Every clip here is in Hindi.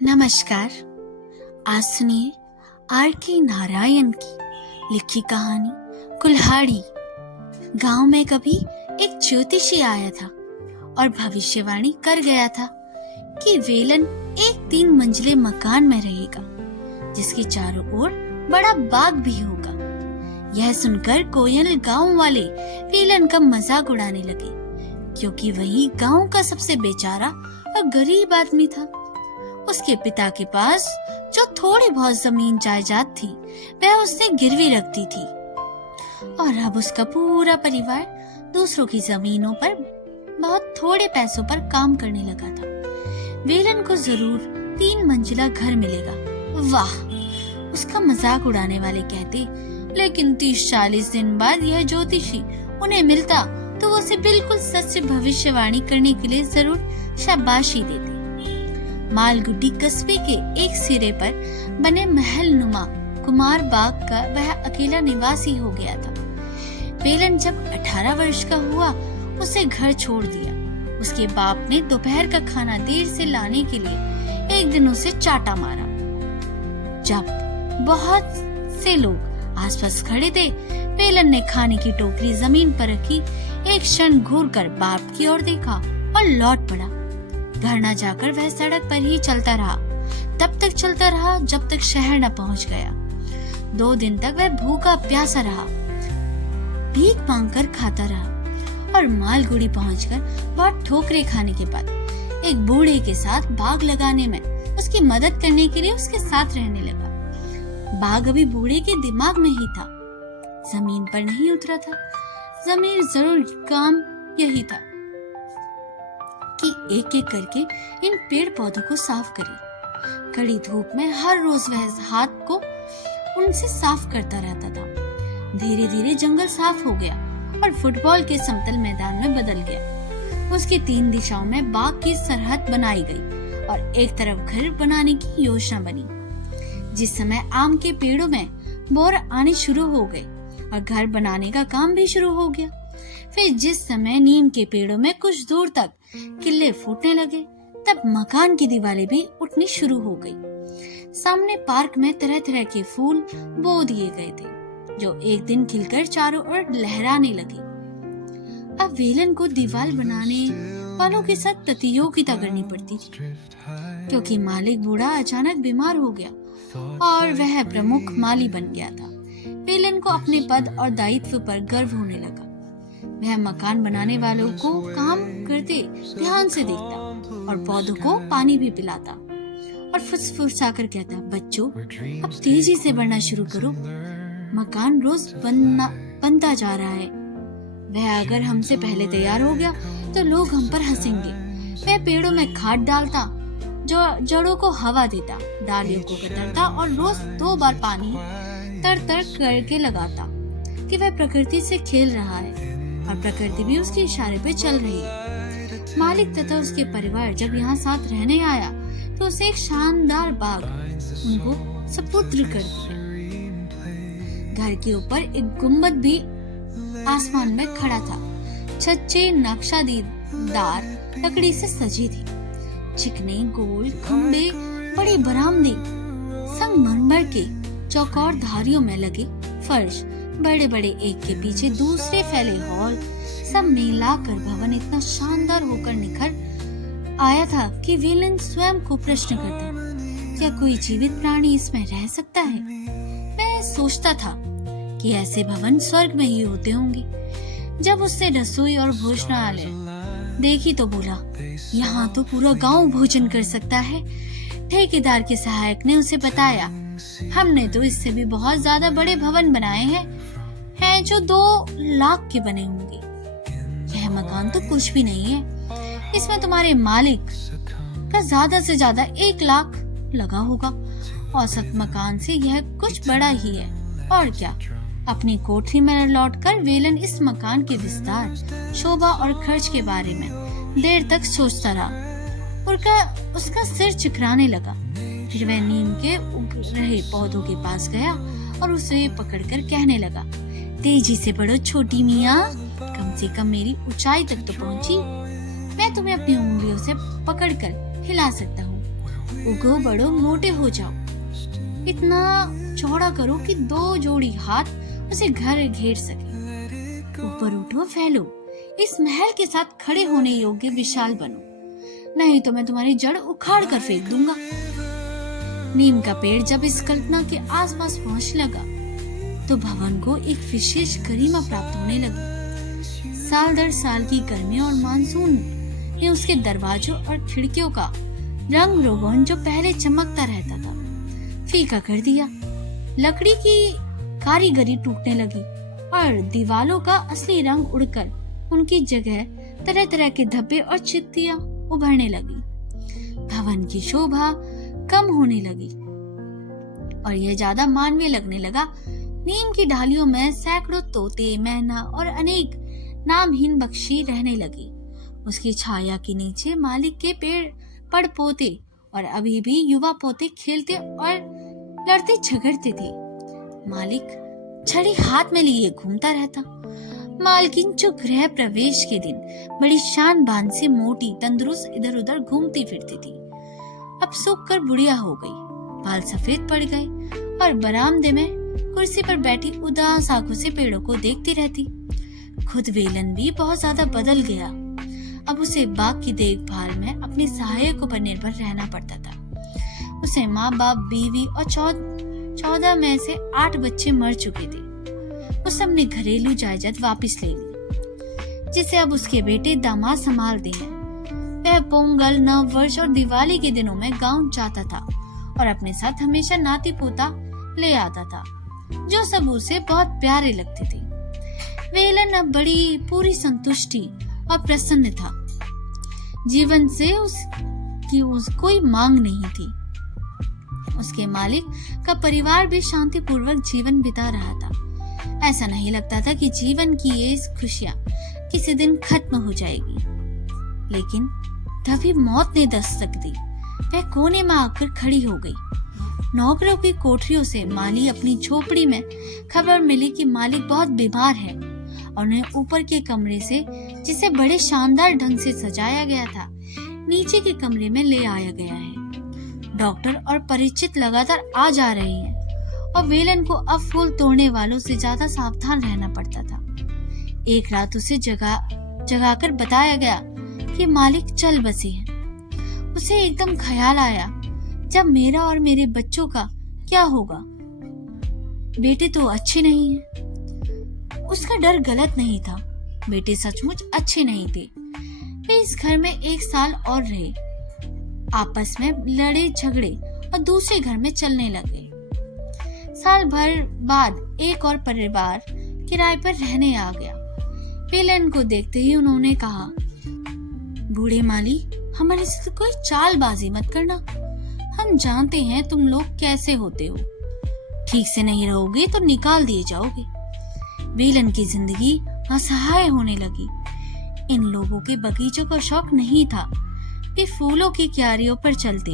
नमस्कार। आज सुनिए R.K. नारायण की लिखी कहानी कुल्हाड़ी। गांव में कभी एक ज्योतिषी आया था और भविष्यवाणी कर गया था कि वेलन एक 3 मंजिले मकान में रहेगा जिसके चारों ओर बड़ा बाग भी होगा। यह सुनकर कोयल गांव वाले वेलन का मजाक उड़ाने लगे क्योंकि वही गांव का सबसे बेचारा और गरीब आदमी था। उसके पिता के पास जो थोड़ी बहुत जमीन जायदाद थी वह उसने गिरवी रख दी थी और अब उसका पूरा परिवार दूसरों की जमीनों पर बहुत थोड़े पैसों पर काम करने लगा था। वेलन को जरूर 3 मंजिला घर मिलेगा। वाह, उसका मजाक उड़ाने वाले कहते, लेकिन 30-40 दिन बाद यह ज्योतिषी उन्हें मिलता तो वो उसे बिल्कुल सच से भविष्यवाणी करने के लिए जरूर शाबाशी देते। मालगुड्डी कस्बे के एक सिरे पर बने महल नुमा कुमार बाग का वह अकेला निवासी हो गया था। वेलन जब 18 वर्ष का हुआ उसे घर छोड़ दिया। उसके बाप ने दोपहर का खाना देर से लाने के लिए एक दिन उसे चाटा मारा। जब बहुत से लोग आसपास खड़े थे, वेलन ने खाने की टोकरी जमीन पर रखी, एक क्षण घूरकर बाप की ओर देखा और लौट पड़ा। घर न जाकर वह सड़क पर ही चलता रहा, तब तक चलता रहा जब तक शहर न पहुंच गया। 2 दिन तक वह भूखा प्यासा रहा, भीख मांगकर खाता रहा और मालगुड़ी पहुंचकर बहुत ठोकरे खाने के बाद एक बूढ़े के साथ बाग लगाने में उसकी मदद करने के लिए उसके साथ रहने लगा। बाग अभी बूढ़े के दिमाग में ही था, जमीन पर नहीं उतरा था। जमीन जरूर काम यही था कि एक एक करके इन पेड़ पौधों को साफ करे। कड़ी धूप में हर रोज वह हाथ को उनसे साफ करता रहता था। धीरे धीरे जंगल साफ हो गया और फुटबॉल के समतल मैदान में बदल गया। उसकी 3 दिशाओं में बाग की सरहद बनाई गई और एक तरफ घर बनाने की योजना बनी। जिस समय आम के पेड़ों में बोर आने शुरू हो गए और घर बनाने का काम भी शुरू हो गया। फिर जिस समय नीम के पेड़ों में कुछ दूर तक किल्ले फूटने लगे, तब मकान की दीवारें भी उठनी शुरू हो गई। सामने पार्क में तरह तरह के फूल बो दिए गए थे जो एक दिन खिलकर चारों ओर लहराने लगे। अब वेलन को दीवार बनाने वालों के साथ प्रतियोगिता करनी पड़ती थी क्योंकि मालिक बूढ़ा अचानक बीमार हो गया और वह प्रमुख माली बन गया था। वेलन को अपने पद और दायित्व पर गर्व होने लगा। वह मकान बनाने वालों को काम करते ध्यान से देखता और पौधों को पानी भी पिलाता और फुसफुसाकर कहता, बच्चों अब तेजी से बढ़ना शुरू करो, मकान रोज बनता जा रहा है। वह अगर हमसे पहले तैयार हो गया तो लोग हम पर हंसेंगे। वह पेड़ों में खाद डालता, जो जड़ों को हवा देता, डालियों को कतरता और रोज 2 बार पानी तर तर करके लगाता कि वह प्रकृति से खेल रहा है और प्रकृति भी उसके इशारे पे चल रही है। मालिक तथा उसके परिवार जब यहाँ साथ रहने आया तो उसे एक शानदार बाग उनको सपुत्र कर दिया। घर के ऊपर एक गुम्बद भी आसमान में खड़ा था। छज्जे नक्शादार लकड़ी से सजी थी। चिकने गोल खंबे, बड़े बरामदे, संगमरमर के चौकोर धारियों में लगे फर्श, बड़े बड़े एक के पीछे दूसरे फैले हॉल, सब मिलाकर भवन इतना शानदार होकर निखर आया था कि वेलन स्वयं को प्रश्न करता, क्या कोई जीवित प्राणी इसमें रह सकता है? मैं सोचता था कि ऐसे भवन स्वर्ग में ही होते होंगे। जब उसने रसोई और भोजनालय देखी तो बोला, यहाँ तो पूरा गांव भोजन कर सकता है। ठेकेदार के सहायक ने उसे बताया, हमने तो इससे भी बहुत ज्यादा बड़े भवन बनाए हैं जो 2 लाख के बने होंगे। यह मकान तो कुछ भी नहीं है, इसमें तुम्हारे मालिक का ज्यादा से ज्यादा 1 लाख लगा होगा। औसत मकान से यह कुछ बड़ा ही है। और क्या। अपनी कोठरी में लौटकर वेलन इस मकान के विस्तार, शोभा और खर्च के बारे में देर तक सोचता रहा। उसका सिर चकराने लगा। फिर वह नीम के उग रहे पौधों के पास गया और उसे पकड़कर कहने लगा, तेजी से बढ़ो छोटी मियाँ, कम से कम मेरी ऊंचाई तक तो पहुंची। मैं तुम्हें अपनी उंगलियों से पकड़कर हिला सकता हूँ। उगो बढ़ो मोटे हो जाओ, इतना चौड़ा करो कि 2 जोड़ी हाथ उसे घर घेर सके। ऊपर उठो, फैलो, इस महल के साथ खड़े होने योग्य विशाल बनो, नहीं तो मैं तुम्हारी जड़ उखाड़ कर फेंक दूंगा। नीम का पेड़ जब इस कल्पना के आसपास पहुंचने लगा तो भवन को एक विशेष गरिमा प्राप्त होने लगी। साल दर साल की गर्मी और मानसून ने उसके दरवाजों और खिड़कियों का रंग रोगन जो पहले चमकता रहता था फीका कर दिया। लकड़ी की कारीगरी टूटने लगी और दीवालों का असली रंग उड़कर उनकी जगह तरह तरह के धब्बे और चित्तियां उभरने लगी। भवन की शोभा कम होने लगी और यह ज्यादा मानवीय लगने लगा। नीम की ढालियों में सैकड़ों तोते, मैना और अनेक नामहीन पक्षी रहने लगी। उसकी छाया के नीचे मालिक के पड़ पोते और अभी भी युवा पोते खेलते और लड़ते झगड़ते थे। मालिक छड़ी हाथ में लिए घूमता रहता। मालकिन जो गृह प्रवेश के दिन बड़ी शान बान से मोटी तंदुरुस्त इधर उधर घूमती फिरती थी, अब सूख कर बुढ़िया हो गई, बाल सफेद पड़ गए और बरामदे में कुर्सी पर बैठी उदास आंखों से पेड़ों को देखती रहती। खुद वेलन भी बहुत ज्यादा बदल गया। अब उसे बाग की देखभाल में अपने सहायकों पर निर्भर रहना पड़ता था। उसे माँ बाप, बीवी और 14 में से 8 बच्चे मर चुके थे। उसने अपनी घरेलू जायदाद वापस ले ली, जिसे अब उसके बेटे दामाद संभालते हैं। वह पोंगल, नववर्ष और दिवाली के दिनों में गांव जाता था और अपने साथ हमेशा नाती पोता ले आता था, जो सब उसे बहुत प्यारे लगते थे। वेलन अब बड़ी पूरी संतुष्टि और प्रसन्न था। जीवन से उसकी कोई मांग नहीं थी। उसके मालिक का परिवार भी शांतिपूर्वक जीवन बिता रहा था। ऐसा नहीं लगता था कि जीवन की ये खुशियां किसी दिन खत्म हो जाएगी। लेकिन तभी मौत ने दस्तक दी। वह कोने में आकर खड़ी हो गई। नौकरों की कोठरियों से माली अपनी झोपड़ी में खबर मिली कि मालिक बहुत बीमार है और उन्हें ऊपर के कमरे से, जिसे बड़े शानदार ढंग से सजाया गया था, नीचे के कमरे में ले आया गया है। डॉक्टर और परिचित लगातार आ जा रहे हैं और वेलन को अब फूल तोड़ने वालों से ज्यादा सावधान रहना पड़ता था। एक रात उसे जगाकर बताया गया कि मालिक चल बसे हैं। उसे एकदम ख्याल आया, जब मेरा और मेरे बच्चों का क्या होगा? बेटे तो अच्छे नहीं हैं। उसका डर गलत नहीं था। बेटे सचमुच अच्छे नहीं थे। वे इस घर में 1 साल और रहे, आपस में लड़े झगड़े और दूसरे घर में चलने लगे। साल भर बाद एक और परिवार किराए पर रहने आ गया। वेलन को देखते ही उन्होंने कहा, बूढ़े माली, हमारे से कोई चालबाजी मत करना। हम जानते हैं तुम लोग कैसे होते हो। ठीक से नहीं रहोगे तो निकाल दिए जाओगे। वेलन की जिंदगी असहाय होने लगी। इन लोगों के बगीचों का शौक नहीं था। वे फूलों की क्यारियों पर चलते,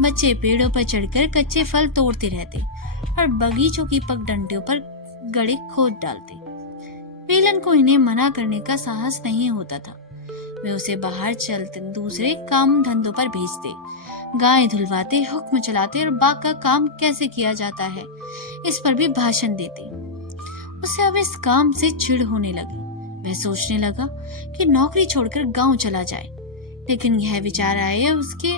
बच्चे पेड़ों पर चढ़कर कच्चे फल तोड़ते रहते और बगीचों की पगडंडियों पर गड़े खोद डालते। वेलन को इन्हें मना करने का साहस नहीं होता था। वे उसे बाहर चलते, दूसरे काम धंधों पर भेजते, गाय धुलवाते, हुक्म चलाते और बाग का काम कैसे किया जाता है इस पर भी भाषण देते। उसे अब इस काम से चिढ़ होने लगी। वह सोचने लगा कि नौकरी छोड़कर गांव चला जाए, लेकिन यह विचार आया उसके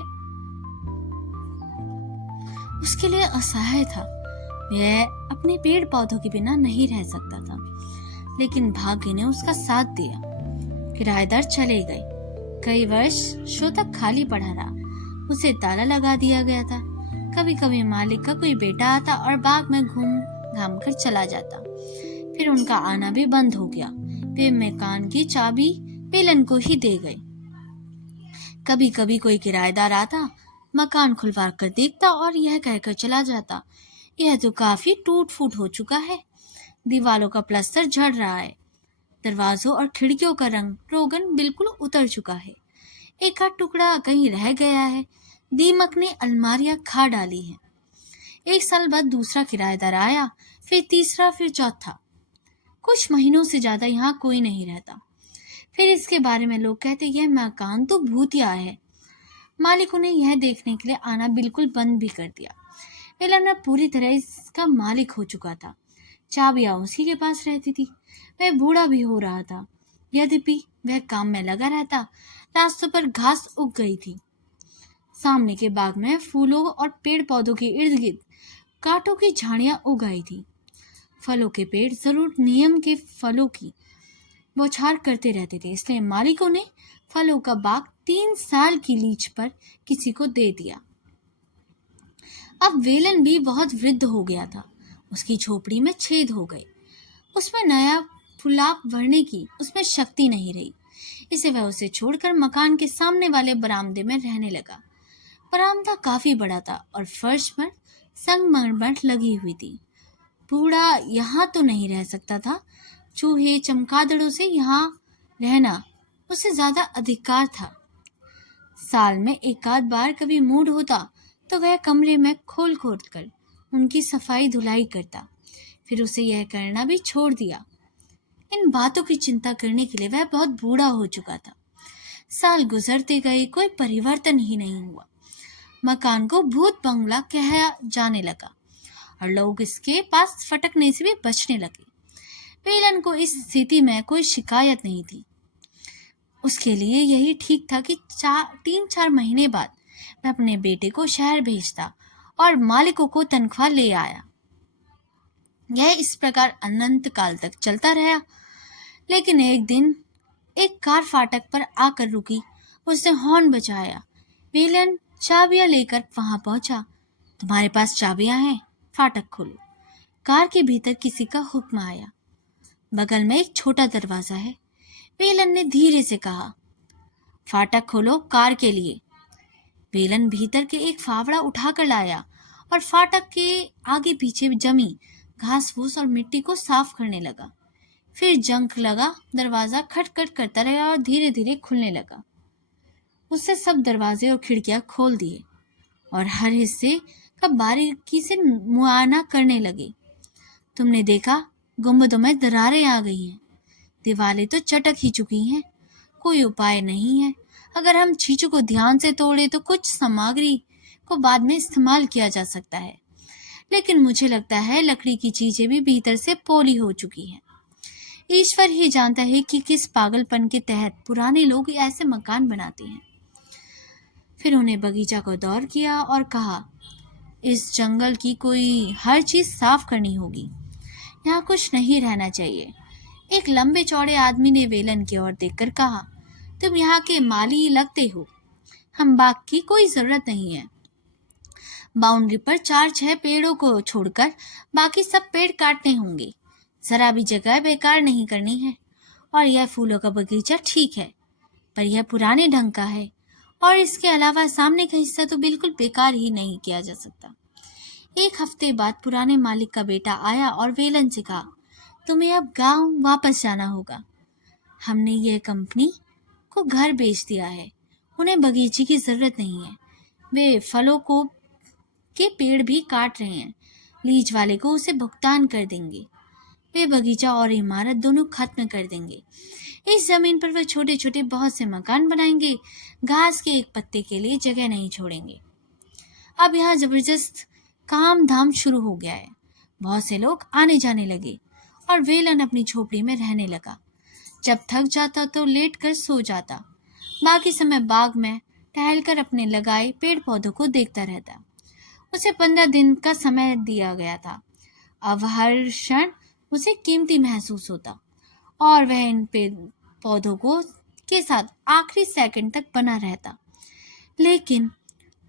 लिए असहाय था। वह अपने पेड़ पौधों के बिना नहीं रह सकता था, लेकिन भाग्य ने उसका साथ दिया। किराएदार चले गए। कई वर्षों तक खाली पड़ा रहा। उसे ताला लगा दिया गया था। कभी कभी मालिक का कोई बेटा आता और बाग में घूम घाम कर चला जाता। फिर उनका आना भी बंद हो गया। वे मकान की चाबी वेलन को ही दे गए। कभी कभी कोई किराएदार आता, मकान खुलवा कर देखता और यह कहकर चला जाता, यह तो काफी टूट फूट हो चुका है। दीवारों का प्लास्टर झड़ रहा है। दरवाजों और खिड़कियों का रंग रोगन बिल्कुल उतर चुका है। एक आध टुकड़ा कहीं रह गया है। दीमक ने अलमारियां खा डाली हैं। 1 साल बाद दूसरा किराएदार आया, फिर तीसरा, फिर चौथा। कुछ महीनों से ज्यादा यहाँ कोई नहीं रहता। फिर इसके बारे में लोग कहते, यह मकान तो भूतिया है। मालिक उन्हें यह देखने के लिए आना बिल्कुल बंद भी कर दिया। वेलन अब पूरी तरह इसका मालिक हो चुका था। चाबियां उसी के पास रहती थी। वह बूढ़ा भी हो रहा था। यद्यपि वह काम में लगा रहता, रास्तों पर घास उग गई थी। सामने के बाग में फूलों और पेड़ पौधों के इर्द गिर्द कांटों की झाड़ियां उग आई थी। फलों के पेड़ जरूर नियम के फलों की बौछार करते रहते थे, इसलिए मालिकों ने फलों का बाग 3 साल की लीज पर किसी को दे दिया। अब वेलन भी बहुत वृद्ध हो गया था। उसकी झोपड़ी में छेद हो गए। उसमें नया फुलाव भरने की उसमें शक्ति नहीं रही। इसे वह उसे छोड़कर मकान के सामने वाले बरामदे में रहने लगा। बरामदा काफी बड़ा था और फर्श पर संगमरमर लगी हुई थी। बूढ़ा यहाँ तो नहीं रह सकता था। चूहे चमगादड़ों से यहाँ रहना उसे ज्यादा अधिकार था। साल में एक आध बार कभी मूड होता तो वह कमरे में खोल कर उनकी सफाई धुलाई करता। फिर उसे यह करना भी छोड़ दिया। इन बातों की चिंता करने के लिए वह बहुत बूढ़ा हो चुका था। साल गुजरते गए, कोई परिवर्तन ही नहीं हुआ। मकान को भूत बंगला कहा जाने लगा और लोग इसके पास फटकने से भी बचने लगे। वेलन को इस स्थिति में कोई शिकायत नहीं थी। उसके लिए यही ठीक था कि 3-4 महीने बाद वह अपने बेटे को शहर भेजता और मालिकों को तनख्वाह ले आया। यह इस प्रकार अनंत काल तक चलता रहा। लेकिन एक दिन एक कार फाटक पर आकर रुकी। उसने हॉर्न बजाया। वेलन चाबियां लेकर वहां पहुंचा। तुम्हारे पास चाबियां हैं? फाटक खोलो। कार के भीतर किसी का हुक्म आया। बगल में एक छोटा दरवाजा है। वेलन ने धीरे से कहा, फाटक खोलो कार के लिए। वेलन भीतर के एक फावड़ा उठाकर लाया और फाटक के आगे पीछे जमी घास फूस और मिट्टी को साफ करने लगा। फिर जंग लगा। दरवाजा खटखट करता रहा और धीरे धीरे खुलने लगा। उससे सब दरवाजे और खिड़कियां खोल दिए और हर हिस्से का बारीकी से मुआयना करने लगे। तुमने देखा, गुंबदों में दरारें आ गई हैं। दीवारें तो चटक ही चुकी हैं। कोई उपाय नहीं है। अगर हम छींचों को ध्यान से तोड़े तो कुछ सामग्री को बाद में इस्तेमाल किया जा सकता है। लेकिन मुझे लगता है लकड़ी की चीजें भी भीतर से पोली हो चुकी हैं। ईश्वर ही जानता है कि किस पागलपन के तहत पुराने लोग ऐसे मकान बनाते हैं। फिर उन्हें बगीचा को दौर किया और कहा, इस जंगल की कोई हर चीज साफ करनी होगी। यहाँ कुछ नहीं रहना चाहिए। एक लंबे चौड़े आदमी ने वेलन की ओर देखकर कहा, तुम यहाँ के माली लगते हो। हम बाग की कोई जरूरत नहीं है। बाउंड्री पर 4-6 पेड़ों को छोड़कर बाकी सब पेड़ काटने होंगे। जरा भी जगह बेकार नहीं करनी है। और यह फूलों का बगीचा ठीक है, पर यह पुराने ढंग का है और इसके अलावा सामने का हिस्सा तो बिल्कुल बेकार ही नहीं किया जा सकता। एक हफ्ते बाद पुराने मालिक का बेटा आया और वेलन से कहा, तुम्हें अब गांव वापस जाना होगा। हमने यह कंपनी को घर बेच दिया है। उन्हें बगीचे की जरूरत नहीं है। वे फलों को के पेड़ भी काट रहे हैं। लीज वाले को उसे भुगतान कर देंगे। वे बगीचा और इमारत दोनों खत्म कर देंगे। इस जमीन पर वे छोटे छोटे बहुत से मकान बनाएंगे। घास के एक पत्ते के लिए जगह नहीं छोड़ेंगे। अब यहाँ जबरदस्त काम धाम शुरू हो गया है। बहुत से लोग आने जाने लगे और वेलन अपनी झोपड़ी में रहने लगा। जब थक जाता तो लेट कर सो जाता। बाकी समय बाग में टहलकर अपने लगाए पेड़ पौधों को देखता रहता। उसे 15 दिन का समय दिया गया था। अब हर क्षण उसे कीमती महसूस होता और वह इन पेड़ पौधों को के साथ आखिरी सेकंड तक बना रहता। लेकिन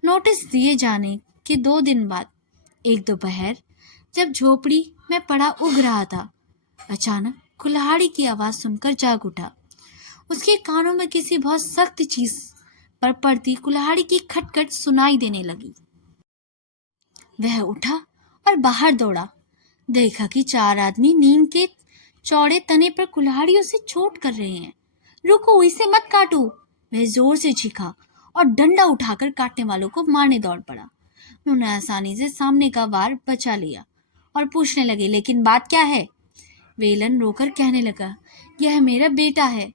नोटिस दिए जाने के 2 दिन बाद एक दोपहर जब झोपड़ी में पड़ा उग रहा था, अचानक कुल्हाड़ी की आवाज सुनकर जाग उठा। उसके कानों में किसी बहुत सख्त चीज पर पड़ती कुल्हाड़ी की खटखट सुनाई देने लगी। वह उठा और बाहर दौड़ा। देखा कि 4 आदमी नीम के चौड़े तने पर कुल्हाड़ियों से चोट कर रहे हैं। रुको, इसे मत काटो, वह जोर से चीखा और डंडा उठाकर काटने वालों को मारने दौड़ पड़ा। उन्होंने आसानी से सामने का वार बचा लिया और पूछने लगे, लेकिन बात क्या है? वेलन रोकर कहने लगा, यह मेरा बेटा है।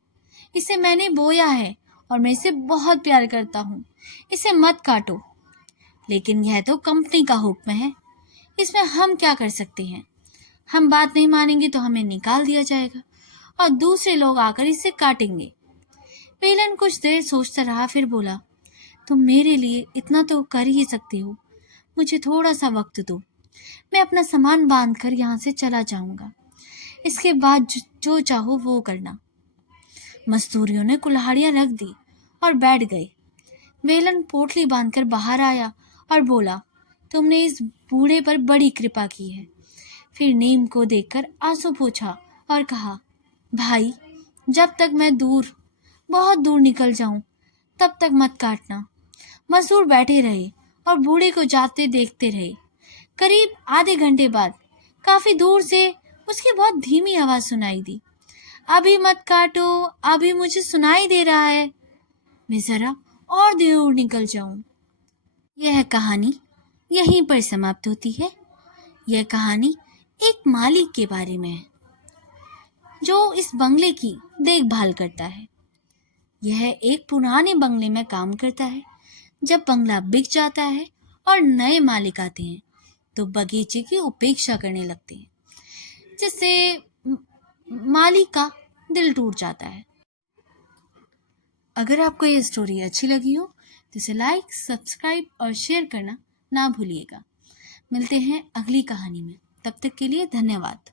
इसे मैंने बोया है और मैं इसे बहुत प्यार करता हूँ, इसे मत काटो। लेकिन यह तो कंपनी का हुक्म है, इसमें हम क्या कर सकते हैं? हम बात नहीं मानेंगे तो हमें निकाल दिया जाएगा और दूसरे लोग आकर इसे काटेंगे। वेलन कुछ देर सोचता रहा, फिर बोला, तुम मेरे लिए इतना तो कर ही सकते हो, मुझे थोड़ा सा वक्त दो। मैं अपना सामान बांध कर यहाँ से चला जाऊंगा, इसके बाद जो चाहो वो करना। मजदूरियों ने कुल्हाड़ियां रख दी और बैठ गए। वेलन पोटली बांधकर बाहर आया और बोला, तुमने इस बूढ़े पर बड़ी कृपा की है। फिर नीम को देखकर आंसू पोंछा और कहा, भाई, जब तक मैं बहुत दूर निकल जाऊं, तब तक मत काटना। मजदूर बैठे रहे और बूढ़े को जाते देखते रहे। करीब आधे घंटे बाद काफी दूर से उसकी बहुत धीमी आवाज सुनाई दी, अभी मत काटो, अभी मुझे सुनाई दे रहा है, मैं जरा और दूर निकल जाऊं। यह कहानी यहीं पर समाप्त होती है। यह कहानी एक मालिक के बारे में है जो इस बंगले की देखभाल करता है। यह एक पुराने बंगले में काम करता है। जब बंगला बिक जाता है और नए मालिक आते हैं तो बगीचे की उपेक्षा करने लगते हैं, जिससे मालिक का दिल टूट जाता है। अगर आपको ये स्टोरी अच्छी लगी हो तो इसे लाइक, सब्सक्राइब और शेयर करना ना भूलिएगा। मिलते हैं अगली कहानी में, तब तक के लिए धन्यवाद।